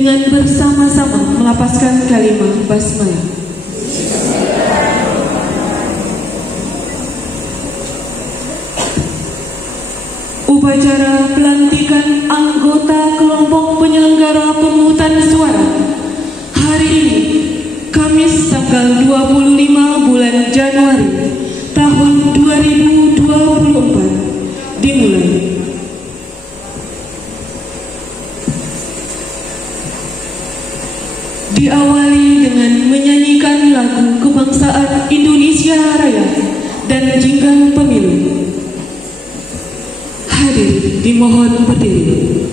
dengan bersama-sama melafazkan kalimat basmalah. Upacara pelantikan anggota kelompok penyelenggara pemungutan suara hari ini, Kamis tanggal 25 bulan Januari tahun 2024 dimulai. Diawali dengan menyanyikan lagu kebangsaan Indonesia Raya dan jinggan pemilu. Hadir dimohon berdiri.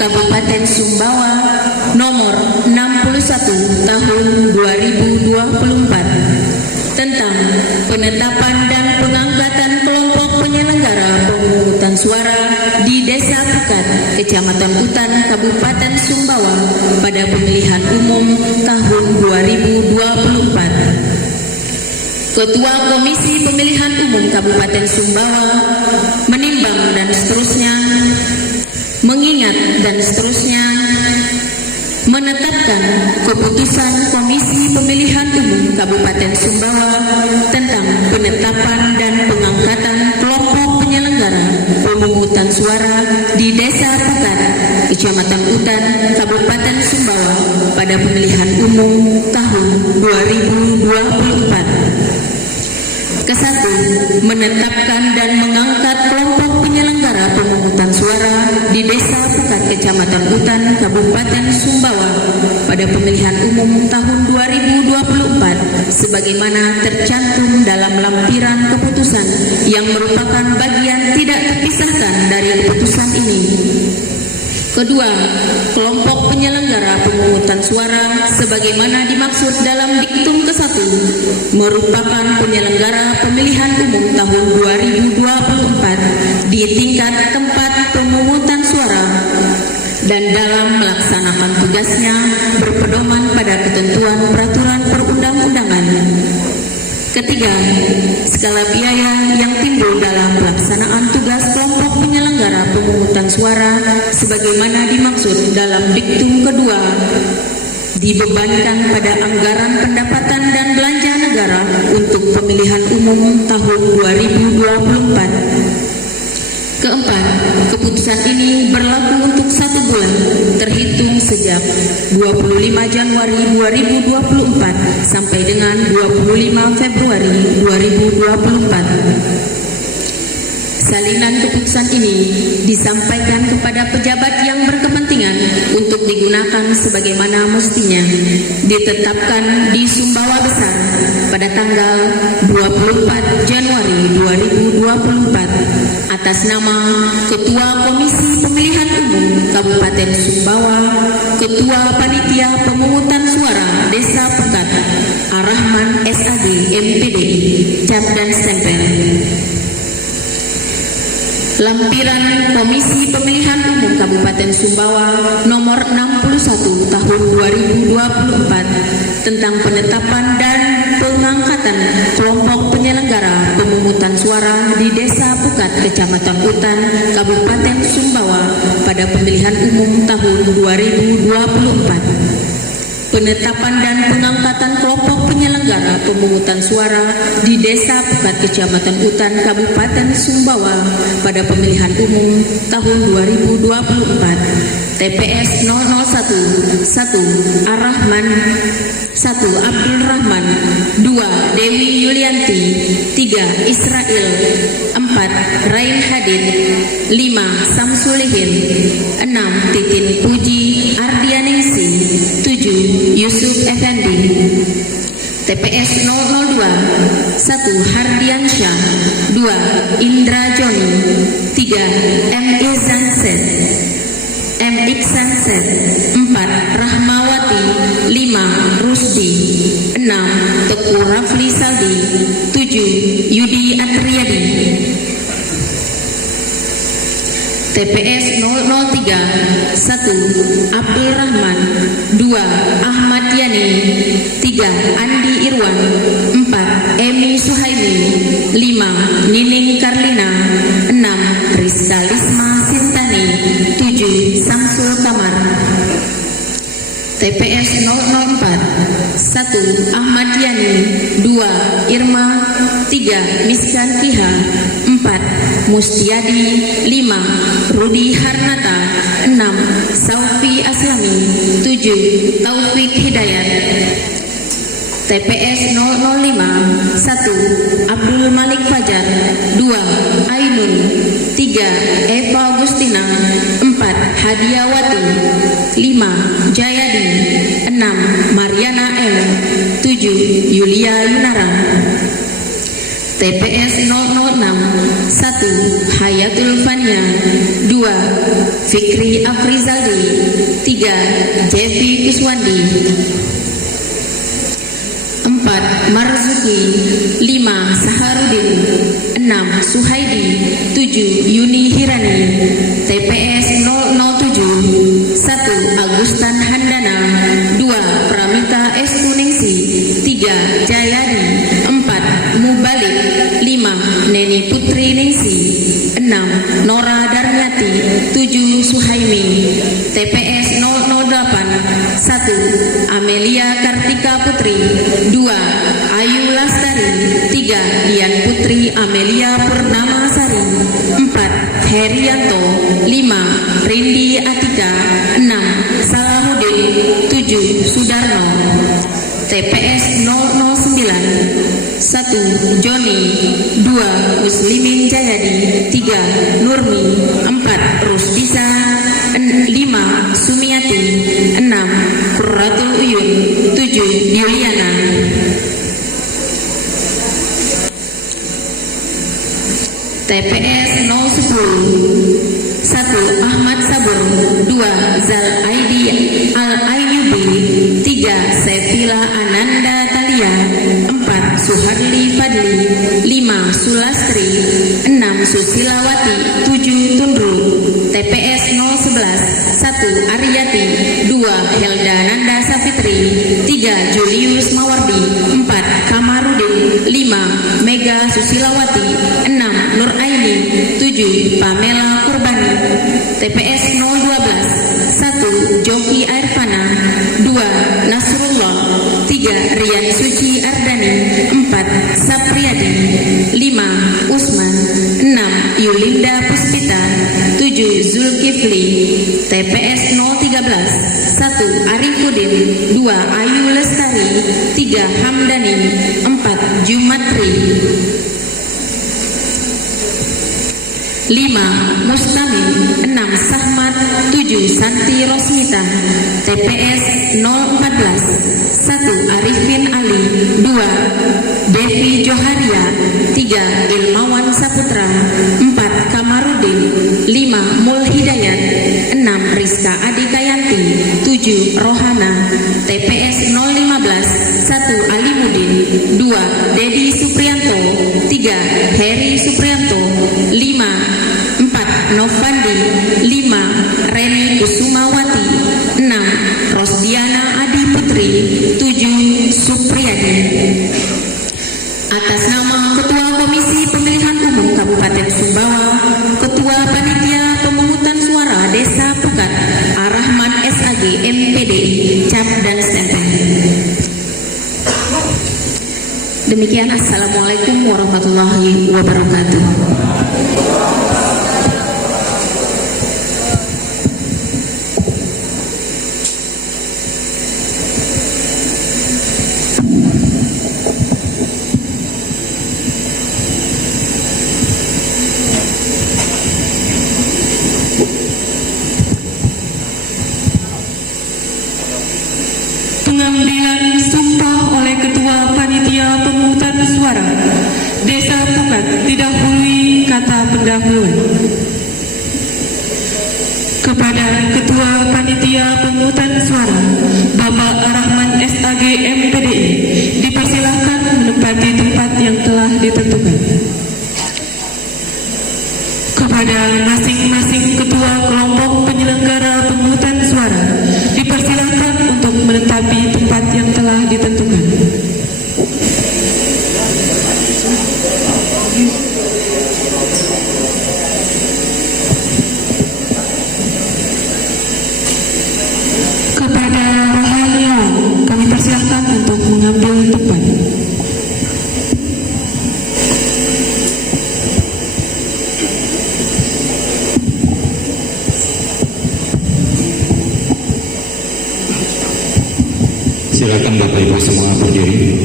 Kabupaten Sumbawa nomor 61 tahun 2024 tentang penetapan dan pengangkatan kelompok penyelenggara pemungutan suara di Desa Pukat, Kecamatan Utan, Kabupaten Sumbawa pada pemilihan umum tahun 2024. Ketua Komisi Pemilihan Umum Kabupaten Sumbawa menimbang dan seterusnya, mengingat dan seterusnya, menetapkan keputusan Komisi Pemilihan Umum Kabupaten Sumbawa tentang penetapan dan pengangkatan kelompok penyelenggara pemungutan suara di Desa Pukat, Kecamatan Utan, Kabupaten Sumbawa pada pemilihan umum tahun 2024. Kesatu, menetapkan dan mengangkat kelompok penyelenggara pemungutan suara di Desa Pukat, Kecamatan Utan, Kabupaten Sumbawa pada pemilihan umum tahun 2024 sebagaimana tercantum dalam lampiran keputusan yang merupakan bagian tidak terpisahkan dari keputusan ini. Kedua, kelompok penyelenggara pemungutan suara sebagaimana dimaksud dalam diktum ke-1 merupakan penyelenggara pemilihan umum tahun 2024 di tingkat tempat pemungutan suara dan dalam melaksanakan tugasnya berpedoman pada ketentuan peraturan perundang-undangan. Ketiga, skala biaya yang timbul dalam pelaksanaan tugas kelompok penyelenggara pemungutan suara sebagaimana dimaksud dalam diktum kedua dibebankan pada anggaran pendapatan dan belanja negara untuk pemilihan umum tahun 2024. Keempat, keputusan ini berlaku untuk 1 bulan terhitung sejak 25 Januari 2024 sampai dengan 25 Februari 2024. Salinan keputusan ini disampaikan kepada pejabat yang berkepentingan untuk digunakan sebagaimana mestinya, ditetapkan di Sumbawa Besar pada tanggal 24 Januari 2024 atas nama Ketua Komisi Pemilihan Umum Kabupaten Sumbawa, Ketua Panitia Pemungutan Suara Desa Pukat, Arahman SAG MPDI, cap dan stempel. Lampiran Komisi Pemilihan Umum Kabupaten Sumbawa nomor 61 tahun 2024 tentang penetapan dan pengangkatan kelompok penyelenggara pemungutan suara di Desa Pukat, Kecamatan Utan, Kabupaten Sumbawa pada pemilihan umum tahun 2024. Penetapan dan pengangkatan kelompok penyelenggara pemungutan suara di Desa Pukat, Kecamatan Utan, Kabupaten Sumbawa pada pemilihan umum tahun 2024. TPS 001 1 Arahman 1 Abdul Rahman 2 Dewi Yulianti 3 Israel 4 Rain Hadid 5 Samsulihin 6 Titin Puji Ardianingsi 7 Yusuf Effendi. TPS 002 1 Hardiansyah 2 Indra Joni 3 M. Izanset 4 Rahmawati 5 Rusdi 6 Teku Rafli Saldi 7 Yudi Atriyadi. TPS 003 1 Abdul Rahman 2 Ahmad Yani 3 Andi Irwan 4 Emi Suhaimi 5 Nining Karlina 6 Rizka Lisma Sintani 7 Samsul Kamar. TPS 004 1 Ahmad Yani 2 Irma 3 Miskan Kiha 4 Mustiadi 5 Rudi Harnata 6 Saufi Aslami 7 Taufik Hidayat. TPS 005 1 Abdul Malik Fajar 2 Ainun 3 Eva Agustina 4 Hadiawati 5 Jayadi 6 Mariana M 7 Yulia Yunara. TPS 006 1 Hayatul Fania 2 Fikri Afrizaldi 3 Jevi Kiswandi 4 Marzuki 5 Saharudin 6 Suhaidi 7 Yuni Hirani. TPS 007 1 Agustan Handana 2 Pramita Estuningsi 3 Jayadi 4 Mubalik 5 Neni Putri Ningsi 6 Nora Darnyati 7 Suhaimi. TPS 008 1 Amelia Kartika Putri 2 Ayu Lastari 3 Dian Putri Amelia Purnamasari 4 Herianto 5 Rindi Atika 6 Salahuddin 7 Sudarno. TPS 009 1 Joni 2 Muslimin Jayadi 3 Nurmi 4 Rusdisa 5 Sumiati 6 Qurratul Uyun 7 Yuliana. TPS 010 1 Ahmad Sabur 2 Zal Aidi Al Ayyubi 3 Sevilla Ananda Talia 4 Suharli Fadli 5 Sulastri 6 Susilawati 7 Tundru. TPS 011 1 Aryati 2 Helda Nanda Safitri 3 Julius Mawardi 4 Kamarudin 5 Pamela Kurbani. TPS 012 1. Joki Airfana. 2. Nasrullah. 3. Rian Suci Ardani. 4. Sapriyadi. 5. Usman. 6. Yulinda Puspita. 7. Zulkifli. TPS 013 1. Arifudin. 2. Ayu Lestari. 3. Hamdani. 4. Jumatri. 5. Mustamin. 6. Sahmat. 7. Santi Rosmita. TPS 014 1. Arifin Ali. 2. Devi Joharia. 3. Ilmawan Saputra. 4. Kamarudin. 5. Mulhidayat. 6. Rizka Adikayanti. 7. Rohana. TPS 015 1. Alimudin. 2. Dedi Supriyanto. 3. Heri Supriyanto. 5. 4. Novandi. 5. Reni Kusumawati. 6. Rosdiana Adi Putri. 7. Supriyadi. Atas nama Ketua Komisi Pemilihan Umum Kabupaten Sumbawa, Ketua Panitia Pemungutan Suara Desa Pukat, Arahman SAG MPDI, Cap dan Stempel. Demikian, Assalamualaikum warahmatullahi wabarakatuh. Pengambilan sumpah oleh Ketua Panitia Pemungutan Suara Desa Pukat didahului kata pendahuluan. Kepada Ketua Panitia Pemungutan Suara Bapak Arahman SAG MPDI dipersilahkan menempati tempat yang telah ditentukan. Kepada masing-masing Ketua Kelompok Penyelenggara Pemungutan Suara dipersilahkan untuk menetapi tempat yang telah ditentukan. Kepada rohaniawan kami persilahkan untuk mengambil tempat. Silakan Bapak Ibu semua berdiri.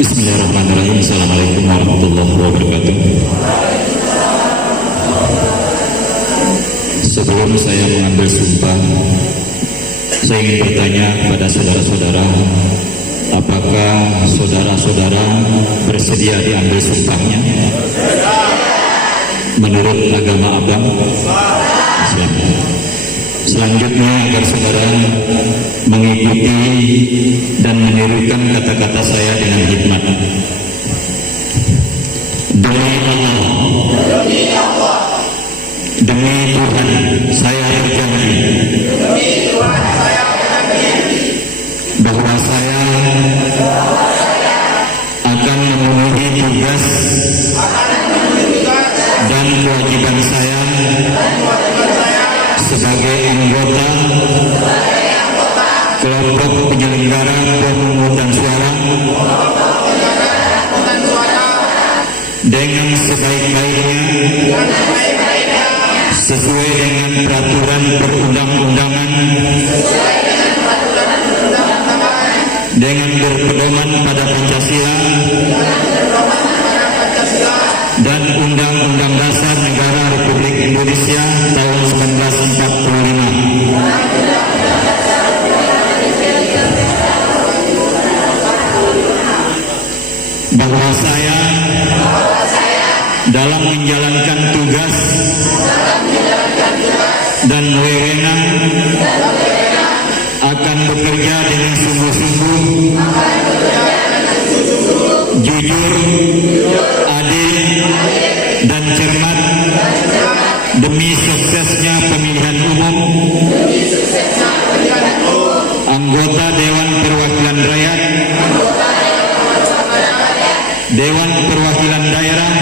Bismillahirrahmanirrahim. Assalamualaikum warahmatullahi wabarakatuh. Sebelum saya mengambil sumpah, saya ingin bertanya kepada saudara-saudara, apakah saudara-saudara bersedia diambil sumpahnya? Menurut agama Abang? Silakan. Selanjutnya agar saudara mengikuti dan menirukan kata-kata saya dengan hikmat. Demi Allah, demi Tuhan saya berjanji bahwa saya akan memenuhi tugas dan kewajiban saya sebagai anggota kelompok penyelenggara pemungutan suara dengan sebaik-baiknya sesuai dengan peraturan perundang-undangan dengan berpedoman pada Pancasila dan Undang-Undang Dasar Negara Republik Indonesia tahun 1945. Bahwa saya dalam menjalankan tugas dan wewenang akan bekerja dengan sungguh-sungguh, jujur, adil, dan cermat demi suksesnya pemilihan umum anggota Dewan Perwakilan Rakyat, Dewan Perwakilan Daerah,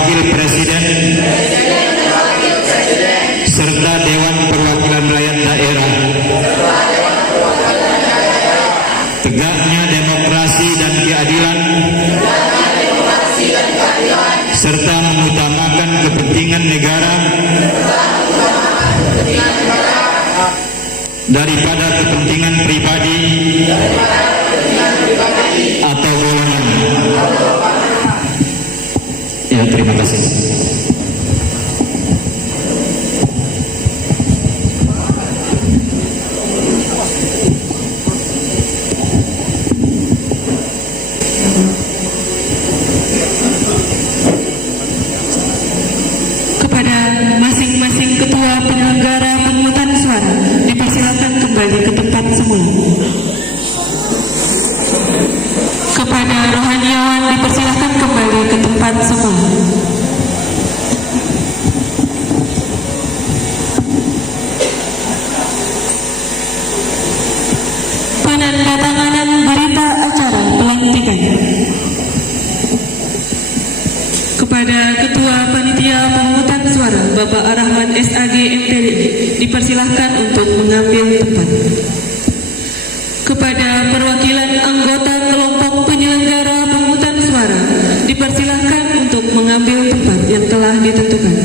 Wakil Presiden serta Dewan Perwakilan Rakyat Daerah, tegaknya demokrasi dan keadilan, serta mengutamakan kepentingan negara daripada kepentingan pribadi atau golongan. Ya, terima kasih. Kepada masing-masing ketua penyelenggara pemungutan suara, dipersilakan kembali ke tempat semula. Kepada rohaniawan, dipersilakan kembali ke tempat semula. Penandatanganan berita acara pelantikan. Kepada Ketua Panitia Pemungutan Suara, Bapak Rahman SAG MPD, dipersilahkan untuk mengambil tempat. Kepada perwakilan anggota kelompok penyelenggara pemungutan suara, dipersilahkan untuk mengambil tempat yang telah ditentukan.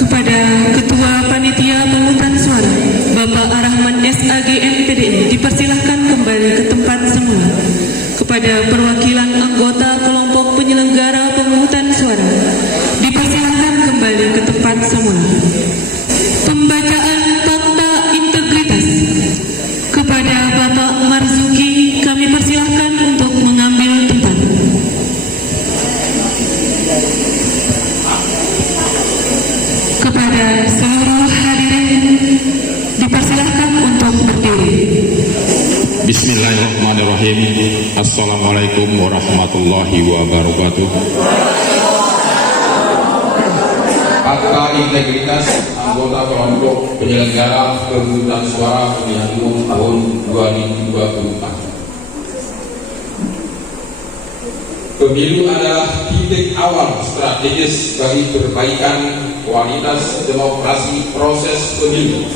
Kepada Ketua Panitia Pemungutan Suara, Bapak Rahman SAG MPD, dipersilahkan kembali ke tempat semula. Kepada perwakilan anggota kelompok penyelenggara pemungutan suara, dipersilahkan kembali ke tempat semula. Pembacaan fakta integritas. Kepada Bapak Marzuki, kami persilahkan untuk mengambil tempat. Kepada seluruh hadirin, dipersilahkan untuk berdiri. Bismillahirrahmanirrahim. Assalamualaikum warahmatullahi wabarakatuh. Fakta integritas anggota kelompok penyelenggara pemungutan suara pemilihan umum tahun 2024. Pemilu adalah titik awal strategis bagi perbaikan kualitas demokrasi proses pemilu,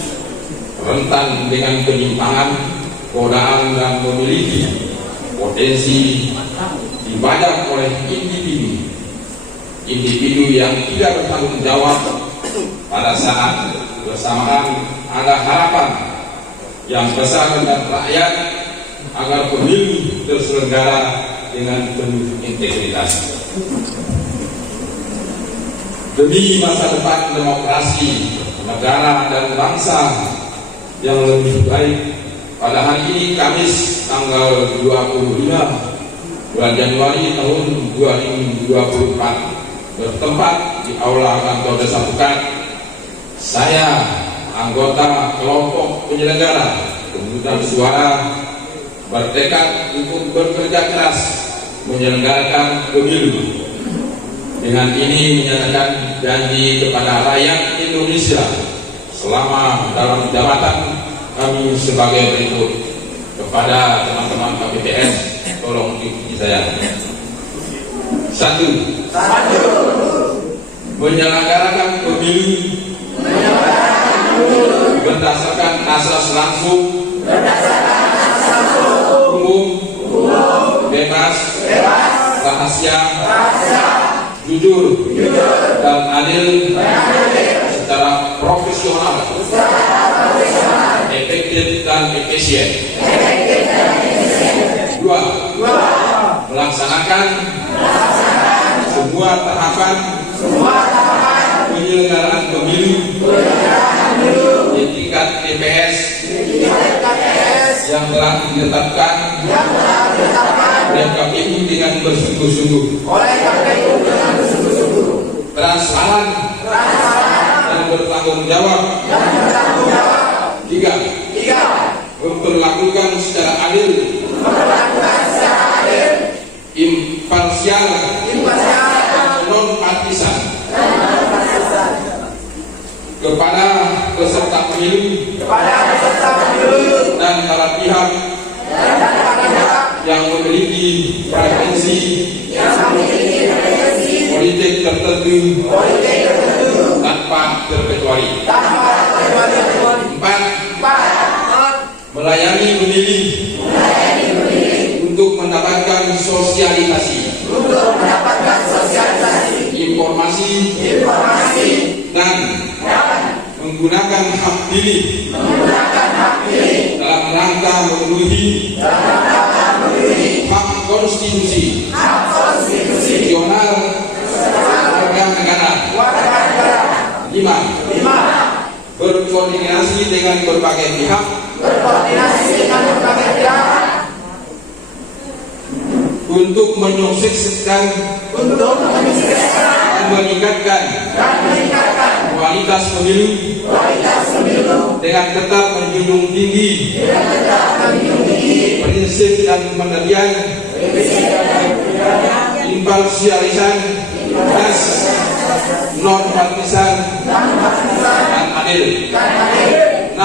rentan dengan penyimpangan, godaan, dan memiliki potensi dibajak oleh individu yang tidak bertanggung jawab. Pada saat bersamaan ada harapan yang besar dan rakyat agar pemilu terselenggara dengan penuh integritas. Demi masa depan demokrasi, negara, dan bangsa yang lebih baik, pada hari ini Kamis tanggal 25 bulan Januari tahun 2024 bertempat di Aula Kantor Desa Pukat, saya anggota kelompok penyelenggara pemungutan suara bertekad untuk bekerja keras menyelenggarakan pemilu. Dengan ini menyatakan janji kepada rakyat Indonesia selama dalam jabatan kami sebagai berikut. Kepada teman-teman KPPS, tolong ikuti saya. Satu, menyelenggarakan pemilu berdasarkan asas langsung, umum, bebas, rahasia, jujur, dan adil secara profesional, efektif dan efisien. Dua, melaksanakan semua tahapan penyelenggaraan pemilu di tingkat TPS yang telah ditetapkan oleh KPU dengan bersungguh-sungguh, transparan dan bertanggung jawab. Tiga, memperlakukan secara adil, imparsial, non partisan kepada peserta pemilu dan para pihak yang memiliki preferensi politik tertentu tanpa terkecuali. Empat, melayani pemilih untuk mendapatkan sosialisasi, informasi dan menggunakan hak pilih dalam rangka memenuhi hak konstitusi nasional warga negara. Lima, berkoordinasi dengan berbagai pihak untuk menyukseskan dan meningkatkan kualitas pemilu dengan tetap menjunjung tinggi prinsip dan pendirian imparsialitas, non partisan dan adil. 6.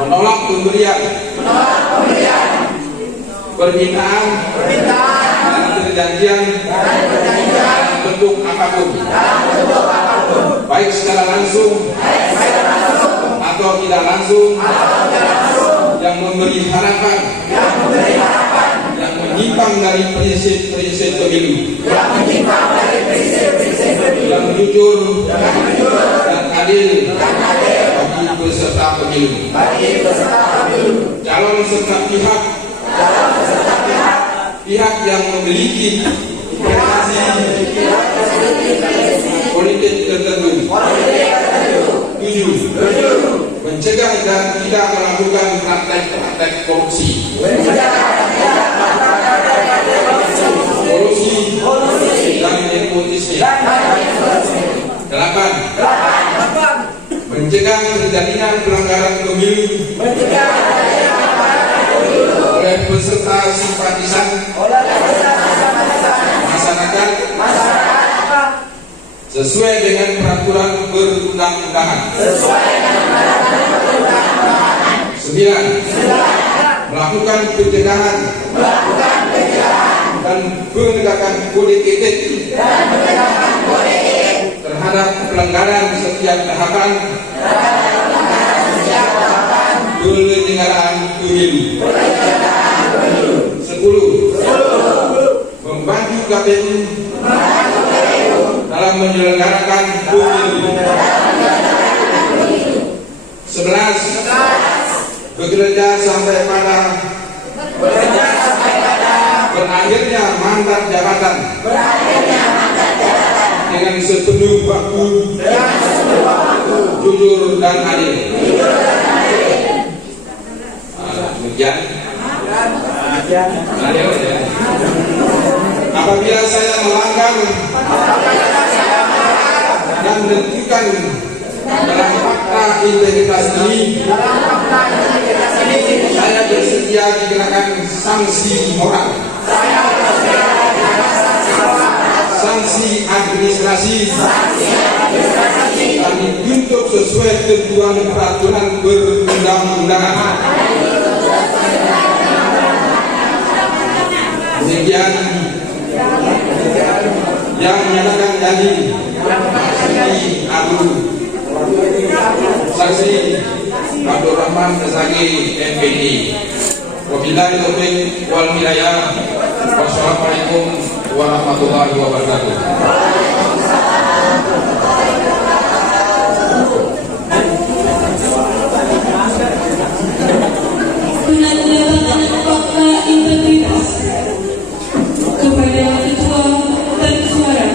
Menolak pemberian permintaan dan perjanjian bentuk apapun, baik secara langsung atau tidak langsung, yang memberi harapan yang menyimpang dari prinsip-prinsip pemilu, yang jujur dan adil bagi peserta pemilu. Calon serta pihak yang memiliki preferensi politik tertentu. 7. Mencegah dan tidak melakukan praktek korupsi, kolusi dan nepotisme. 8. Mencegah terjadinya pelanggaran pemilu oleh peserta simpatisan masyarakat sesuai dengan peraturan perundang-undangan. 9. Melakukan pencegahan dan penegakan kode etik terhadap pelanggaran setiap tahapan penyelenggaraan pemilu. 10. Membantu KPU dalam menyelenggarakan pemilu. 11. Bekerja sampai pada berakhirnya mandat jabatan dengan sepenuh waktu, jujur dan adil. Demikian. Apabila saya melanggar dan menentukan dalam fakta integritas ini, saya bersedia dikenakan sanksi moral, sanksi administrasi, dan dituntut sesuai ketentuan peraturan perundang-undangan. Demikian yang menyatakan janji saksi Agung saksi Abdul Rahman SAG MPD. Wabillahi taufiq wal hidayah. Wassalamualaikum warahmatullahi wabarakatuh. Penandatanganan fakta integritas kepada Ketua Pemungutan Suara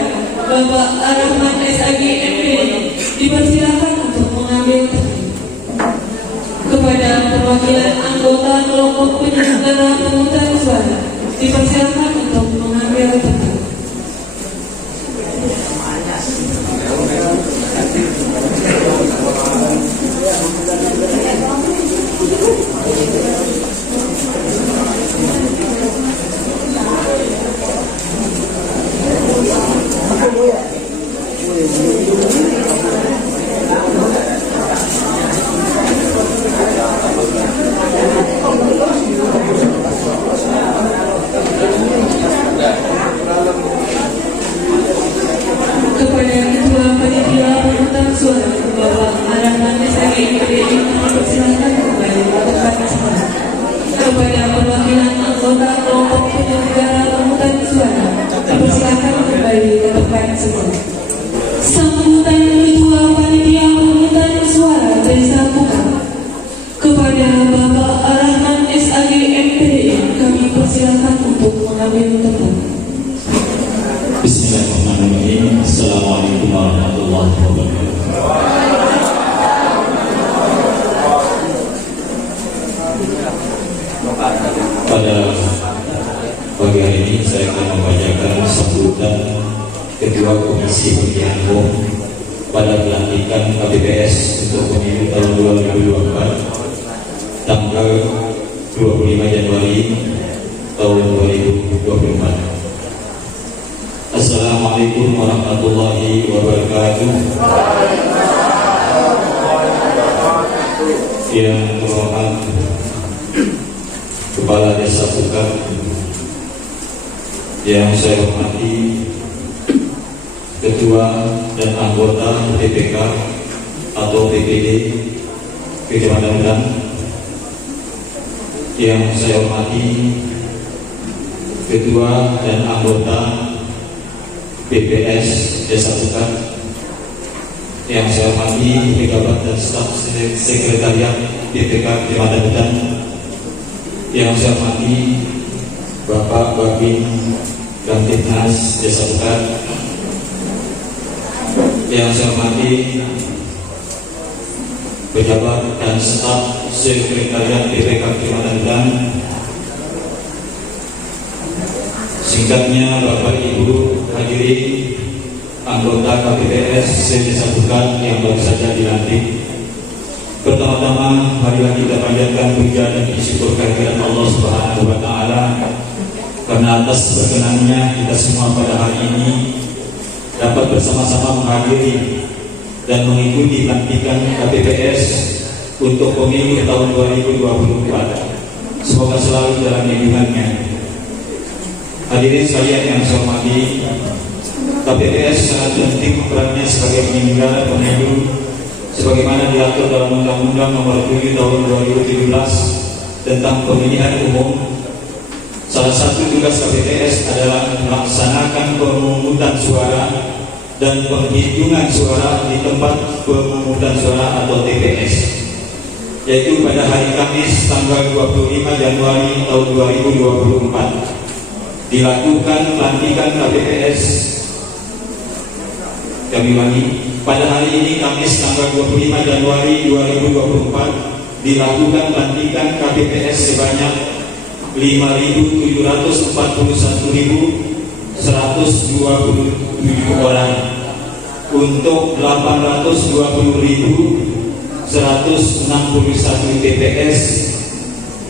Bapak Arahman SAG MPD dipersilakan untuk mengambil tempat. Kepada perwakilan anggota kelompok penyelenggara pemungutan suara dipersilakan untuk mengambil tempat. Kepada Ketua Panitia Pemungutan Suara Bapak Arahman SAG MPD dipersilakan kembali ke tempat semula. Kepada perwakilan anggota kelompok penyelenggara pemungutan suara dipersilakan kembali ke tempat semula. Sambutan Ketua Panitia Pemungutan Suara disampaikan kepada Bapak Arahman SAG MPD. Kami persilakan untuk mengambil tempat. Bismillahirrahmanirrahim. Assalamualaikum warahmatullahi wabarakatuh. Pada pagi hari ini saya akan membacakan sambutan Ketua Komisi Pemilihan Umum pada pelantikan KPPS untuk pemilu tahun 2024 tanggal 25 Januari tahun 2024. Assalamualaikum warahmatullahi wabarakatuh. Yang terhormat Kepala Desa Pukat, yang saya hormati Ketua dan anggota PPK atau PPD Kecamatan Udan, yang saya hormati Ketua dan anggota BPS Desa Pukat, yang saya hormati pejabat dan staf sekretariat BPK Kecamatan Udan, yang saya hormati Bapak Babin Kamtibnas Desa Pukat, yang saya hormati pejabat dan staf sekretariat BPK Kecamatan Udan, singkatnya Bapak Ibu hadirin anggota KPPS Desa Pukat yang baru saja dilantik. Pertama-tama marilah kita panjatkan puja dan syukur kehadirat Allah Subhanahu wa taala karena atas berkenannya kita semua pada hari ini dapat bersama-sama menghadiri dan mengikuti pelantikan KPPS untuk pemilu tahun 2024. Semoga selalu dalam lindungannya. Hadirin sekalian yang saya hormati, KPPS sangat penting perannya sebagai penyelenggara pemilu sebagaimana diatur dalam Undang-Undang Nomor 7 Tahun 2017 tentang Pemilihan Umum. Salah satu tugas KPPS adalah melaksanakan pemungutan suara dan penghitungan suara di tempat pemungutan suara atau TPS, yaitu pada hari Kamis tanggal 25 Januari tahun 2024 dilakukan pelantikan KPPS. Kami ulangi, pada hari ini Kamis tanggal 25 Januari 2024 dilakukan pelantikan KPPS sebanyak 5.741.127 orang untuk 820.161 TPS.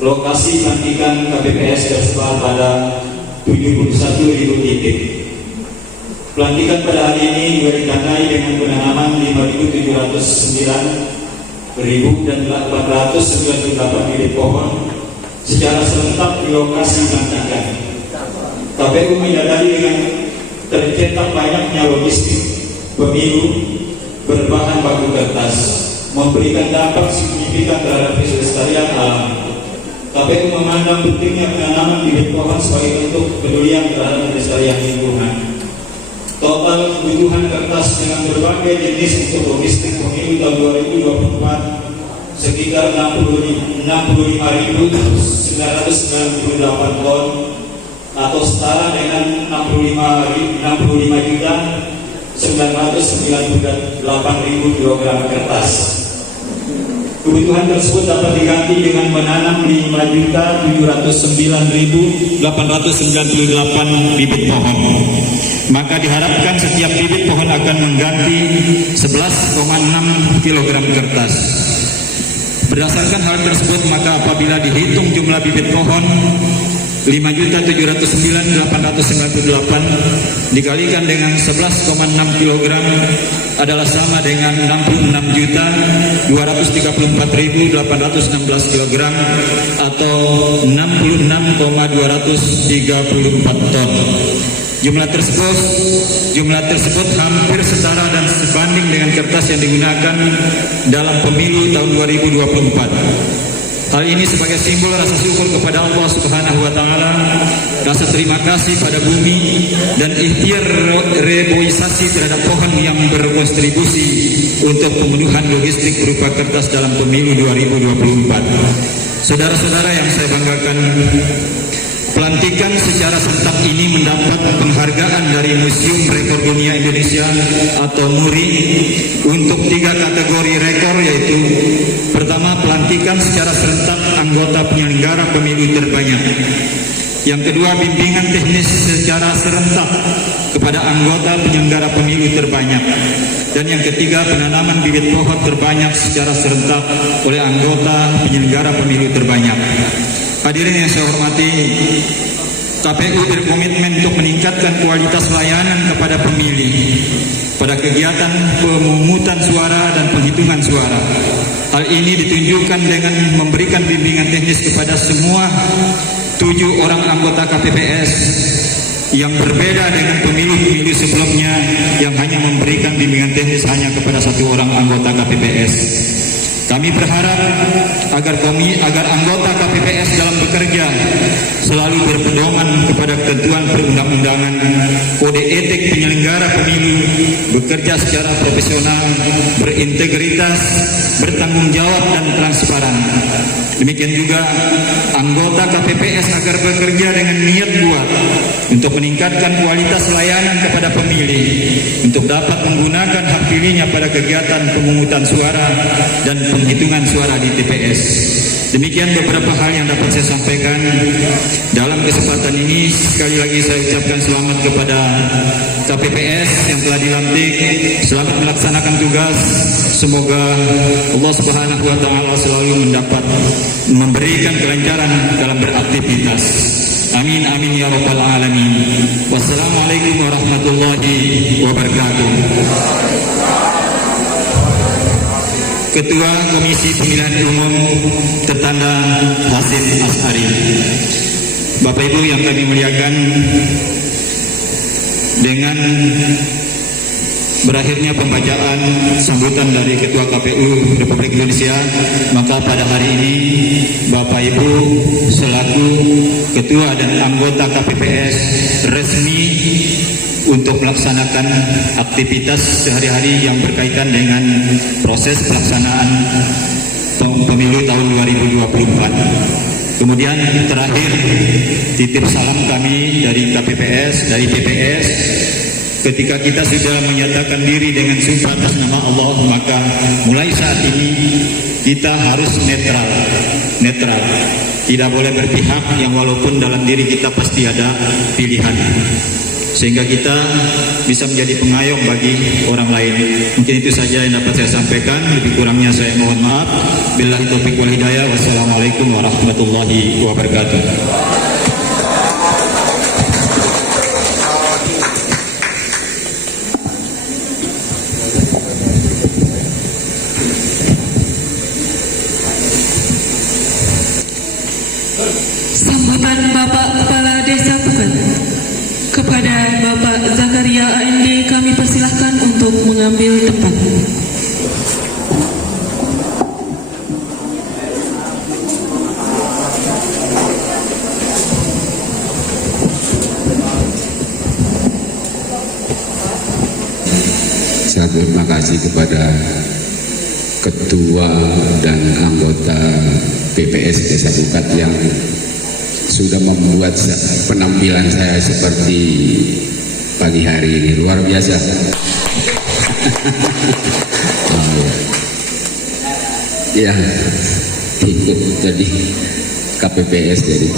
Lokasi pelantikan KPPS tersebar pada 71.000 titik. Pelantikan pada hari ini juga ditandai dengan penanaman 5.709.898 bibit pohon secara serentak di lokasi pelantikan. KPU menyadari dengan tercetak banyaknya logistik pemilu berbahan baku kertas memberikan dampak signifikan terhadap kelestarian alam. KPU memandang pentingnya penanaman bibit pohon sebagai bentuk kepedulian terhadap kelestarian lingkungan. Total kebutuhan kertas dengan berbagai jenis untuk logistik pemilu tahun 2024 sekitar 65.998 ton atau setara dengan 65.998.000 kilogram kertas. Kebutuhan tersebut dapat diganti dengan menanam 5.709.898 bibit pohon. Maka diharapkan setiap bibit pohon akan mengganti 11,6 kg kertas. Berdasarkan hal tersebut, maka apabila dihitung jumlah bibit pohon 5.709.898 dikalikan dengan 11,6 kg adalah sama dengan 66.234.816 kg atau 66,234 ton. Jumlah tersebut hampir setara dan sebanding dengan kertas yang digunakan dalam pemilu tahun 2024. Hal ini sebagai simbol rasa syukur kepada Allah Subhanahu wa taala, rasa terima kasih pada bumi dan ikhtiar reboisasi terhadap pohon yang berkontribusi untuk pemenuhan logistik berupa kertas dalam pemilu 2024. Saudara-saudara yang saya banggakan, pelantikan secara serentak ini mendapat penghargaan dari Museum Rekor Dunia Indonesia atau MURI untuk 3 kategori rekor, yaitu pertama, pelantikan secara serentak anggota penyelenggara pemilu terbanyak. Yang kedua, bimbingan teknis secara serentak kepada anggota penyelenggara pemilu terbanyak. Dan yang ketiga, penanaman bibit pohon terbanyak secara serentak oleh anggota penyelenggara pemilu terbanyak. Hadirin yang saya hormati, KPU berkomitmen untuk meningkatkan kualitas layanan kepada pemilih pada kegiatan pemungutan suara dan penghitungan suara. Hal ini ditunjukkan dengan memberikan bimbingan teknis kepada semua 7 orang anggota KPPS yang berbeda dengan pemilu-pemilu sebelumnya yang hanya memberikan bimbingan teknis hanya kepada 1 orang anggota KPPS. Kami berharap agar anggota KPPS dalam bekerja selalu berpedoman kepada ketentuan perundang-undangan, kode etik penyelenggara pemilu, bekerja secara profesional, berintegritas, bertanggung jawab dan transparan. Demikian juga anggota KPPS agar bekerja dengan niat kuat untuk meningkatkan kualitas layanan kepada pemilih, untuk dapat menggunakan hak pilihnya pada kegiatan pemungutan suara dan penghitungan suara di TPS. Demikian beberapa hal yang dapat saya sampaikan dalam kesempatan ini. Sekali lagi saya ucapkan selamat kepada KPPS yang telah dilantik. Selamat melaksanakan tugas. Semoga Allah Subhanahu wa taala selalu memberikan kelancaran dalam beraktivitas. Amin amin ya rabbal alamin. Wassalamualaikum warahmatullahi wabarakatuh. Ketua Komisi Pemilihan Umum tertanda Hasim As'ari. Bapak Ibu yang kami muliakan, dengan berakhirnya pembacaan sambutan dari Ketua KPU Republik Indonesia, maka pada hari ini Bapak Ibu selaku Ketua dan anggota KPPS resmi untuk melaksanakan aktivitas sehari-hari yang berkaitan dengan proses pelaksanaan pemilu tahun 2024. Kemudian terakhir, titip salam kami dari KPPS, dari TPS. Ketika kita sudah menyatakan diri dengan sumpah atas nama Allah, maka mulai saat ini kita harus netral. Tidak boleh berpihak, yang walaupun dalam diri kita pasti ada pilihan, sehingga kita bisa menjadi pengayom bagi orang lain. Mungkin itu saja yang dapat saya sampaikan. Lebih kurangnya saya mohon maaf. Billahi taufiq wal hidayah. Wassalamualaikum warahmatullahi wabarakatuh. Sambutan Bapak Kepala Desa Pukat kepada Bapak Bapak Zakaria AMD kami persilahkan untuk mengambil tempat. Saya terima kasih kepada Ketua dan anggota PPS Desa Bukat yang sudah membuat penampilan saya seperti pagi hari ini, luar biasa. Oh, ya, ikut jadi KPPS jadi.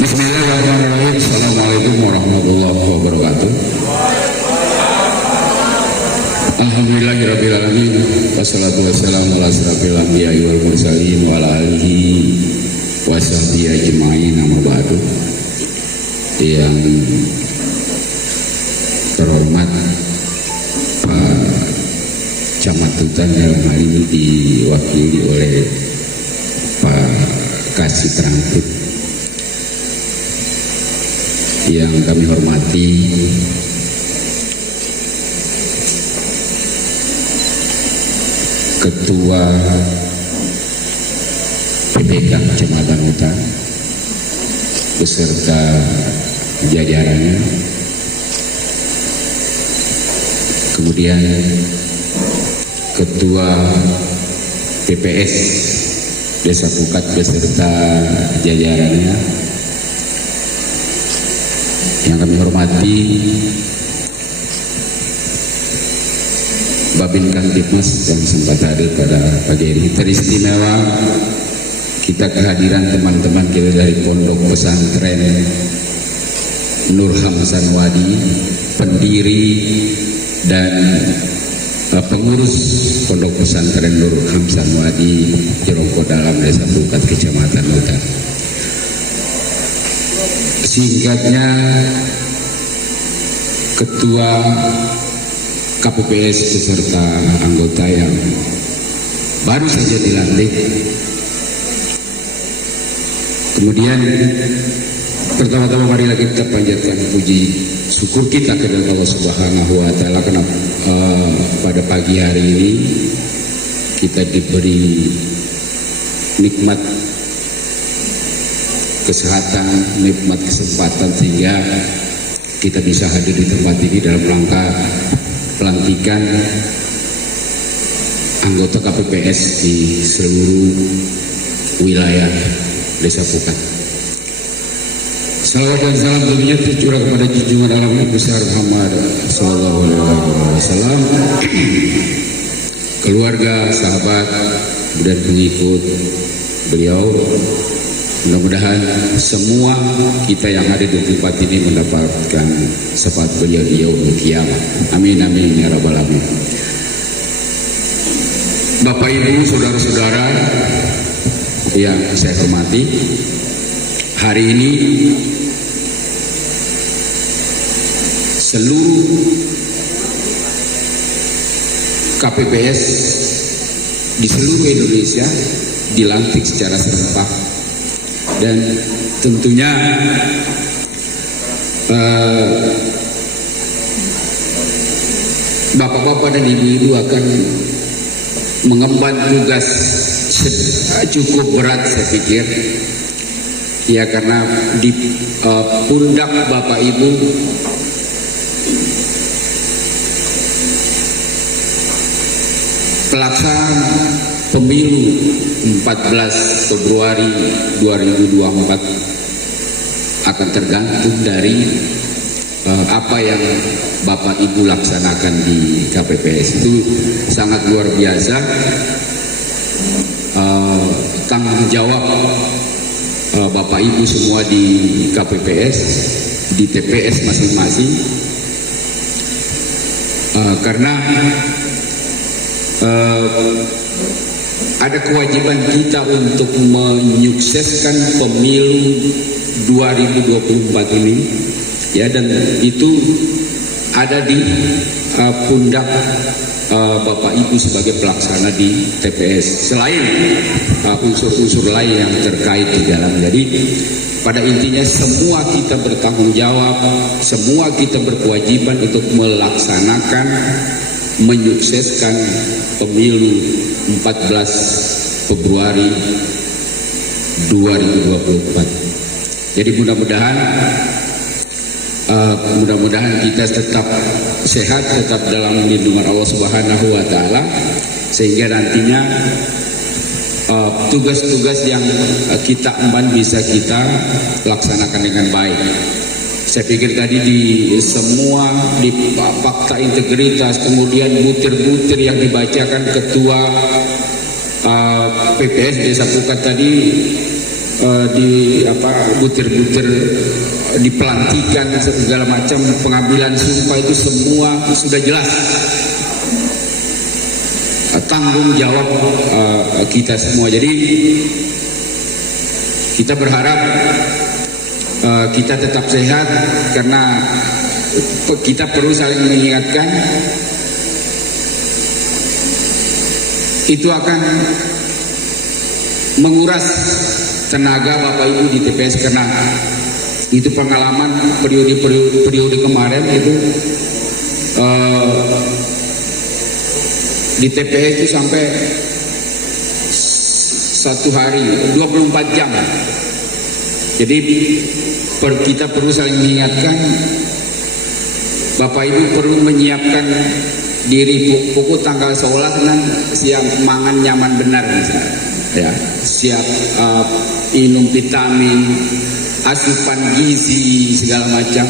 Bismillahirrahmanirrahim. Assalamualaikum warahmatullahi wabarakatuh. Alhamdulillahirabbil alamin. Wassalatu wassalamu ala asrofil anbiya'i wal mursalin wa ala alihi wa sahbihi ajma'in, amma ba'du. Yang terhormat Pak Camat Tutan dalam hal ini diwakili oleh Pak Kasih Terangkut. Yang kami hormati Ketua PPK Kecamatan Hutan beserta jajarannya, kemudian Ketua PPS Desa Bukat beserta jajarannya, yang kami hormati Babin Kamtipmas yang sempat hadir pada pagi ini. Teristimewa kita kehadiran teman-teman kita dari Pondok Pesantren Nur Hamsan Wadi, pendiri dan pengurus Pondok Pesantren Nur Hamsan Wadi Jerongko Dalam Desa Bukat Kecamatan Hutan. Singkatnya, Ketua KPPS beserta anggota yang baru saja dilantik. Kemudian pertama-tama marilah kita panjatkan puji syukur kita kepada Allah Subhanahu wa taala karena pada pagi hari ini kita diberi nikmat kesehatan, nikmat kesempatan sehingga kita bisa hadir di tempat ini dalam rangka pelantikan anggota KPPS di seluruh wilayah Desa Bukat. Salawat dan salam tentunya tercurah kepada junjungan alam Nabi besar Muhammad sallallahu alaihi wasallam, keluarga, sahabat dan pengikut beliau. Mudah-mudahan semua kita yang ada di tempat ini mendapatkan syafaat beliau di yaumul qiyamah. Amin amin ya rabbal alamin. Bapak Ibu, saudara-saudara yang saya hormati, hari ini seluruh KPPS di seluruh Indonesia dilantik secara serentak. Dan tentunya bapak-bapak dan ibu-ibu akan mengemban tugas cukup berat, saya pikir. Ya, karena di pundak bapak ibu pelaksanaan pemilu 14 Februari 2024 akan tergantung dari apa yang Bapak Ibu laksanakan di KPPS. Itu sangat luar biasa. Tanggung jawab Bapak Ibu semua di KPPS, di TPS masing-masing, karena ada kewajiban kita untuk menyukseskan pemilu 2024 ini, ya, dan itu ada di pundak Bapak Ibu sebagai pelaksana di TPS, selain unsur-unsur lain yang terkait di dalam. Jadi pada intinya semua kita bertanggung jawab, semua kita berkewajiban untuk melaksanakan, menyukseskan pemilu 14 Februari 2024. Jadi mudah-mudahan kita tetap sehat, tetap dalam lindungan Allah Subhanahu wa taala, sehingga nantinya tugas-tugas yang kita emban bisa kita laksanakan dengan baik. Saya pikir tadi di semua di fakta integritas, kemudian butir-butir yang dibacakan Ketua PPS Desa Pukat tadi, di butir-butir di pelantikan segala macam, pengambilan sumpah, itu semua sudah jelas tanggung jawab kita semua. Jadi kita berharap kita tetap sehat, karena kita perlu saling mengingatkan. Itu akan menguras tenaga Bapak Ibu di TPS, karena itu pengalaman periode kemarin itu di TPS itu sampai 1 hari 24 jam. Jadi kita perlu saling mengingatkan, Bapak Ibu perlu menyiapkan diri pokok tanggal 11 kan siap mangan nyaman benar misalnya, ya, siap minum vitamin, asupan gizi segala macam.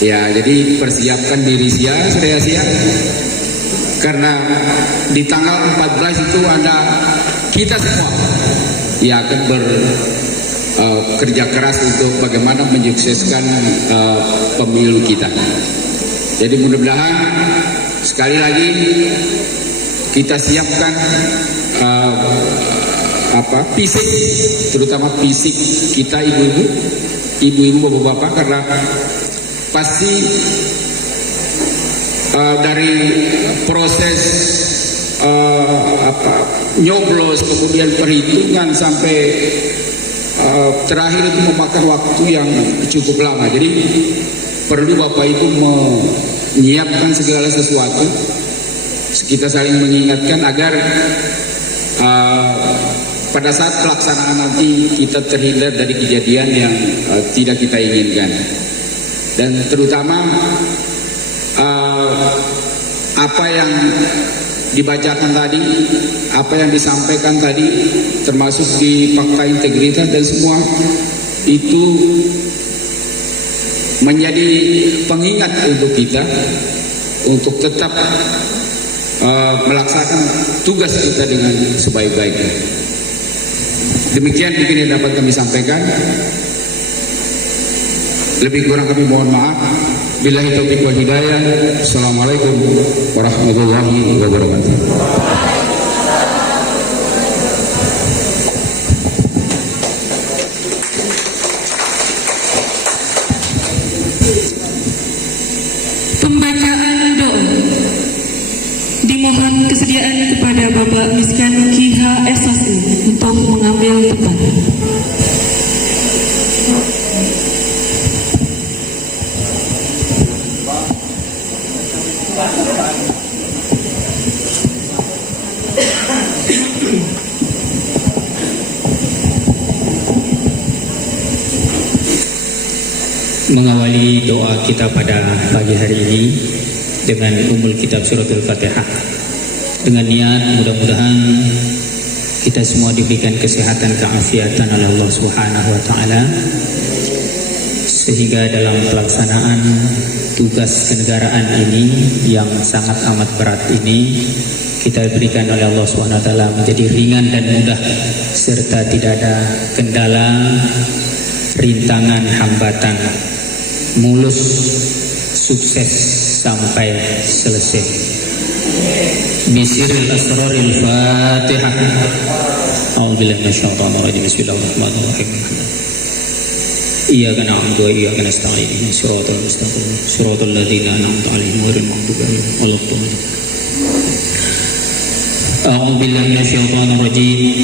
Ya, jadi persiapkan diri saya siap. Karena di tanggal 14 itu ada kita semua yang akan kerja keras untuk bagaimana menyukseskan pemilu kita. Jadi mudah-mudahan sekali lagi kita siapkan fisik, terutama fisik kita ibu-ibu, bapak-bapak, karena pasti dari proses nyoblos, kemudian perhitungan sampai terakhir itu memakan waktu yang cukup lama. Jadi perlu Bapak Ibu menyiapkan segala sesuatu, kita saling mengingatkan agar pada saat pelaksanaan nanti kita terhindar dari kejadian yang tidak kita inginkan. Dan terutama apa yang dibacakan tadi, apa yang disampaikan tadi, termasuk di fakta integritas dan semua itu menjadi pengingat untuk kita untuk tetap melaksanakan tugas kita dengan sebaik-baiknya. Demikian yang dapat kami sampaikan. Lebih kurang kami mohon maaf. Billahi taufiq wal hidayah. Assalamualaikum warahmatullahi wabarakatuh. Pembacaan doa. Dimohon kesediaan kepada Bapak Miskan KHSSI untuk mengambil tempat. Mengawali doa kita pada pagi hari ini dengan Ummul Kitab Suratul Fatihah, dengan niat mudah-mudahan kita semua diberikan kesehatan, keafiatan oleh Allah Subhanahu wa taala, sehingga dalam pelaksanaan tugas kenegaraan ini yang sangat amat berat ini kita berikan oleh Allah Subhanahu wa taala menjadi ringan dan mudah, serta tidak ada kendala, rintangan, hambatan, mulus, sukses sampai selesai. Bisiril asraril Fatihah. A'udzubillahi minasyaitonir rajim. Bismillahirrahmanirrahim. إياك نعبد وإياك نستعين اهدنا الصراط المستقيم صراط الذين أنعمت عليهم غير المغضوب عليهم ولا الضالين أعوذ بالله من الشيطان الرجيم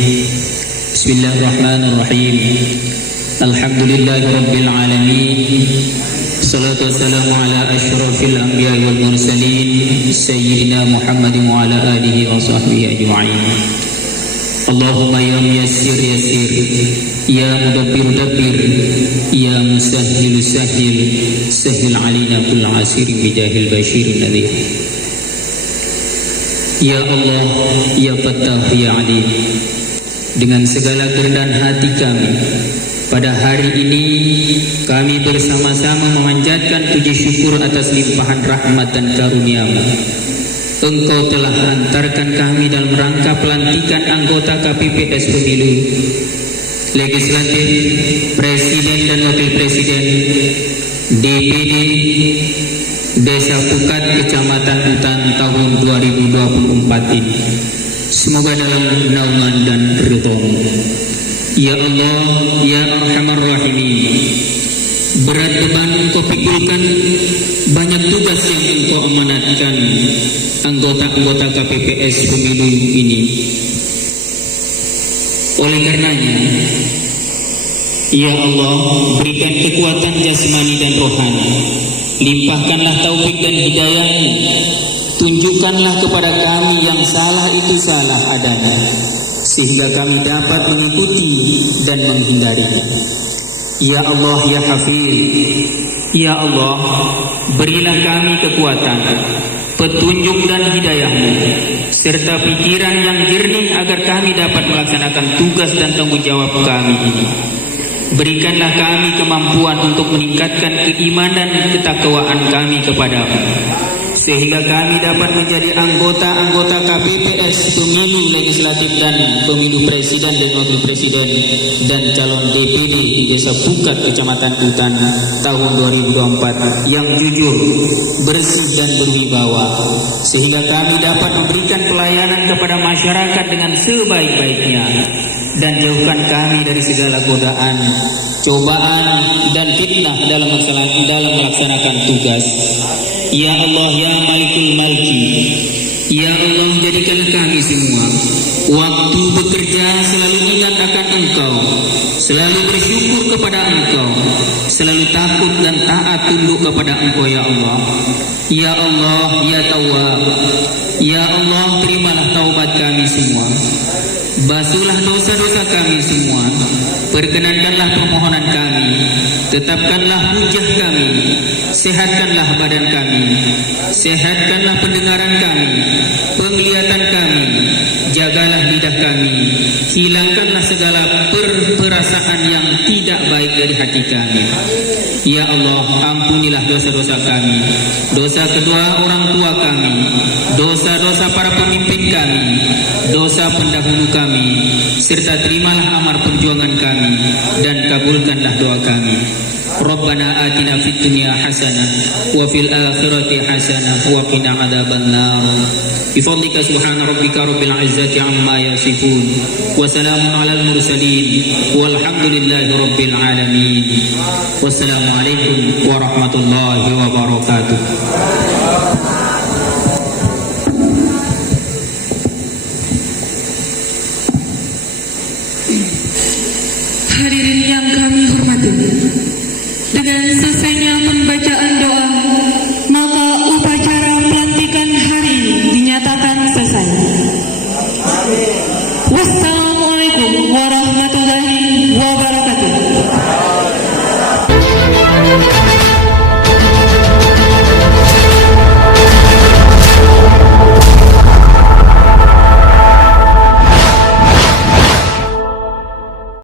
بسم الله الرحمن الرحيم الحمد لله رب العالمين الصلاة والسلام على أشرف الأنبياء والمرسلين سيدنا محمد وعلى آله وصحبه أجمعين اللهم يا ميسر يسر يا مدبر دبر يا مسهل سهل سهل علينا كل عسير بجاه البشير النذير Ya Allah, Ya Fattah, Ya Alim, dengan segala kerendahan hati kami, pada hari ini kami bersama-sama memanjatkan puji syukur atas limpahan rahmat dan karunia-Mu. Engkau telah hantarkan kami dalam rangka pelantikan anggota KPPS Pemilu, Legislatif, Presiden dan Wakil Presiden, DPD, Desa Pukat, Kecamatan Hutan tahun 2024 ini. Semoga dalam naungan dan ridho-Mu. Ya Allah, Ya Arhamar Rahimin, berat beban Engkau pikulkan, banyak tugas yang Engkau amanatkan anggota-anggota KPPS Pemilu ini. Oleh karenanya, Ya Allah, berikan kekuatan jasmani dan rohani, limpahkanlah taufik dan hidayah-Mu, tunjukkanlah kepada kami yang salah itu salah adanya, sehingga kami dapat mengikuti dan menghindarinya. Ya Allah, Ya Hafiz, Ya Allah, berilah kami kekuatan, petunjuk dan hidayah-Mu, serta pikiran yang jernih agar kami dapat melaksanakan tugas dan tanggung jawab kami ini. Berikanlah kami kemampuan untuk meningkatkan keimanan dan ketakwaan kami kepada-Mu, sehingga kami dapat menjadi anggota-anggota KPPS Pemilu Legislatif dan Pemilu Presiden dan Wakil Presiden dan calon DPD di Desa Pukat, Kecamatan Hutan tahun 2024 yang jujur, bersih dan berwibawa, sehingga kami dapat memberikan pelayanan kepada masyarakat dengan sebaik-baiknya, dan jauhkan kami dari segala godaan, cobaan dan fitnah dalam melaksanakan tugas. Ya Allah, Ya Malikul Malki, Ya Allah, jadikanlah kami semua waktu bekerja selalu ingat akan Engkau, selalu bersyukur kepada Engkau, selalu takut dan taat tunduk kepada Engkau, Ya Allah. Ya Allah, Ya Tawwab, Ya Allah, terimalah taubat kami semua, basuhlah dosa-dosa kami semua, perkenankanlah permohonan kami, tetapkanlah hujah kami, sehatkanlah badan kami, sehatkanlah pendengaran kami, penglihatan kami, jagalah lidah kami, hilangkanlah segala perasaan yang tidak baik dari hati kami. Ya Allah, ampunilah dosa-dosa kami, dosa kedua orang tua kami, dosa-dosa para pemimpin kami, dosa pendahulu kami, serta terimalah amar perjuangan kami dan kabulkanlah doa kami. Rabbana atina fid dunya hasanah wa fil akhirati hasanah wa qina adzabannar. Bifadlika subhana rabbika rabbil izzati amma yasifun wa salamun alal mursalin walhamdulillahi rabbil alamin. Wassalamu alaikum warahmatullahi wabarakatuh. Hadirin yang kami hormati, dengan selesainya pembacaan doa, maka upacara pelantikan hari ini dinyatakan selesai. Wassalamualaikum